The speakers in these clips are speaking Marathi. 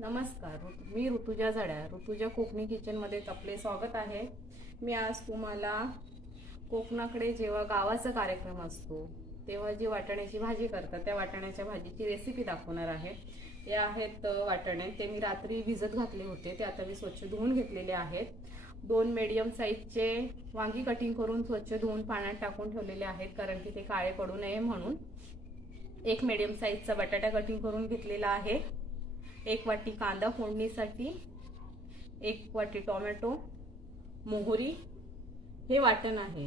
नमस्कार, मी ऋतुजा जड्या. ऋतुजा कोकणी किचनमध्ये आपले स्वागत आहे. मी आज तुम्हाला कोकणाकडे जेव्हा गावाचा कार्यक्रम असतो तेव्हा जी वाटाण्याची भाजी करतात त्या वाटाण्याच्या भाजीची रेसिपी दाखवणार आहे. हे आहेत वाटाणे. ते मी रात्री भिजत घातले होते. ते आता मी स्वच्छ धुवून घेतलेले आहेत. 2 मीडियम साईजचे वांगी कटिंग करून स्वच्छ धुवून पाण्यात टाकून ठेवलेले आहेत, कारण की ते काळे पडू नये म्हणून. 1 मीडियम साईजचा बटाटा कटिंग करून घेतलेला आहे. 1 वाटी कांदा फोडणीसाठी, 1 वाटी टोमॅटो, मोहरी. हे वाटण आहे,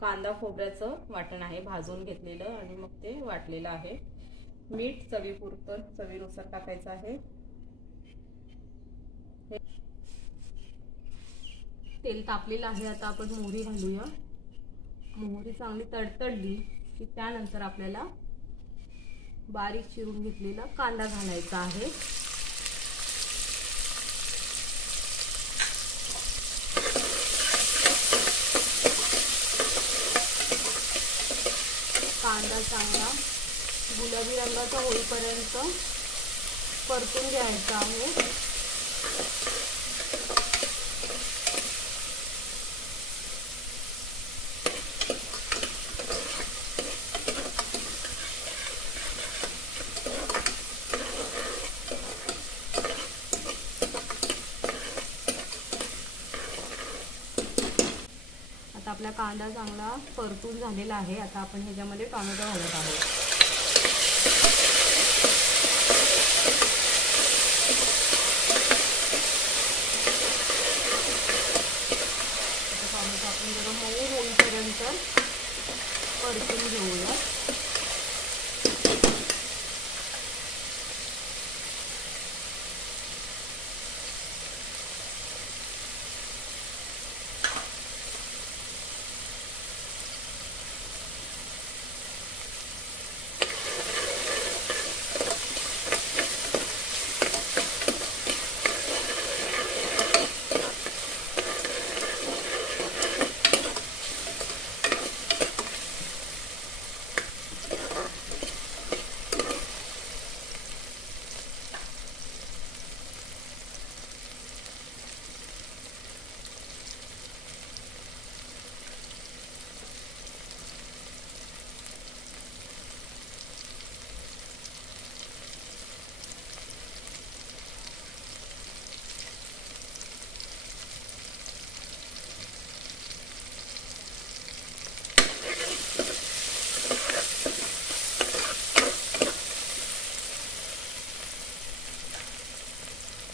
कांदा खोबऱ्याचं वाटण आहे, भाजून घेतलेलं आणि मग ते वाटलेलं आहे. मीठ चवीपुरतं, चवीनुसार टाकायचं आहे. तेल तापलेलं आहे. आता आपण मोहरी घालूया. मोहरी चांगली तडतडली की त्यानंतर आपल्याला बारीक चिरून घेतलेला कांदा घालायचा आहे. कांदा चांगला गुलाबी रंगाचा होईपर्यंत परतून घ्यायचा आहे. आता आपला कांदा चांगला परतून झालेला आहे. आता आपण ह्याच्यामध्ये टोमॅटो घालत आहोत. टोमॅटो आपण जरा मऊ होईपर्यंत परतून घेऊया.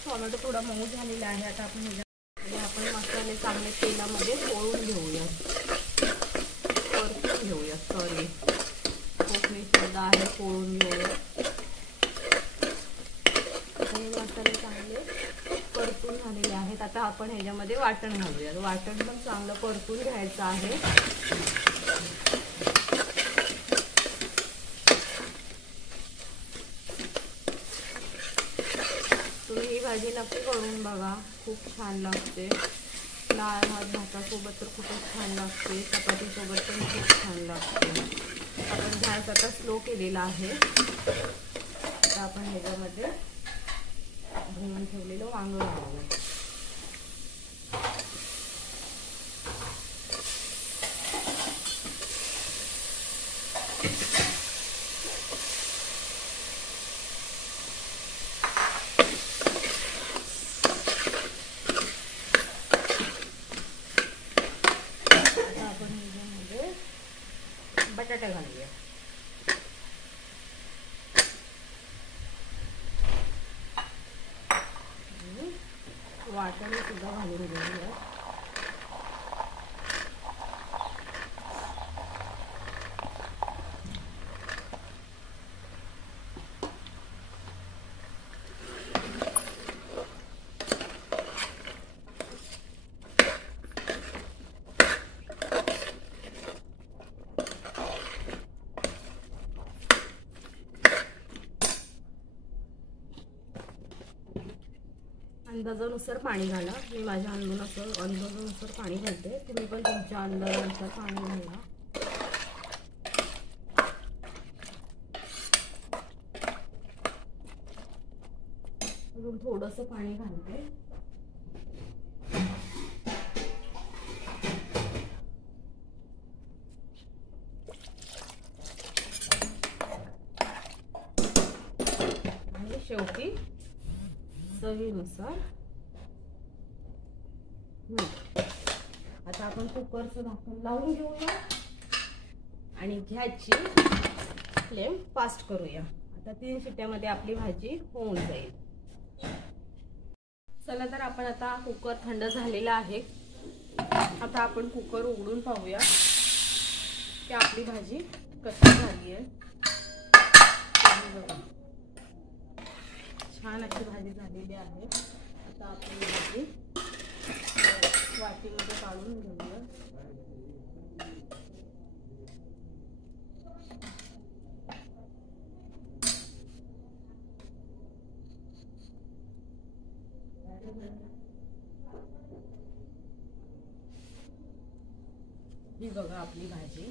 टोमॅटो थोडा मऊ झालेला आहे. आता आपण मसाले चांगले तेलामध्ये पोळून घेऊया, परतून घेऊया. सॉरी, कोकणी शब्द आहे, पोळून घेऊया. हे मसाले चांगले परतून झालेले आहेत. आता आपण ह्याच्यामध्ये वाटण घालूया. वाटण पण चांगलं परतून घ्यायचं आहे. तुम्ही ही भाजी नक्की करून बघा, खूप छान लागते. डाळ भात भातासोबत तर खूपच छान लागते, चपातीसोबत पण खूप छान लागते. आपण गॅस आता स्लो केलेला आहे. आता आपण ह्याच्यामध्ये धुवून ठेवलेलं वांग घालूया. बटाटा घालूया. वाटाणे सुद्धा घालून घेऊया. अंदाजानुसार पाणी घाला. मी माझ्या अंदाजानुसार पाणी घालते. तुम्ही पण तुमच्या अंदाजानुसार पाणी घाला. अजून थोडंसं पाणी घालते. आणि शेवटी चवीनुसार मीठ. आता आपण कुकरचं झाकण लावून घेऊया आणि गॅसची फ्लेम फास्ट करूया. आता 3 शिट्ट्यामध्ये आपली भाजी होऊन जाईल. चला तर आपण आता कुकर थंड झालेला आहे. आता आपण कुकर उघडून पाहूया की आपली भाजी कशी झाली आहे. छान अशी भाजी झालेली आहे. आता आपण भाजी वाटीमध्ये काढून घेऊया. ही बघा आपली भाजी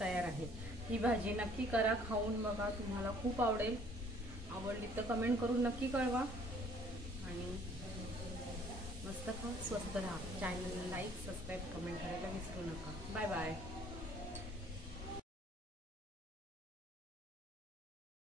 तयार आहे. ही भाजी नक्की करा, खाऊन बघा, तुम्हाला खूप आवडेल. आवडली तर कमेंट करून नक्की कळवा आणि मस्त खा, स्वस्त राहा. चॅनलला लाईक, सबस्क्राईब, कमेंट करायला विसरू नका. Bye bye.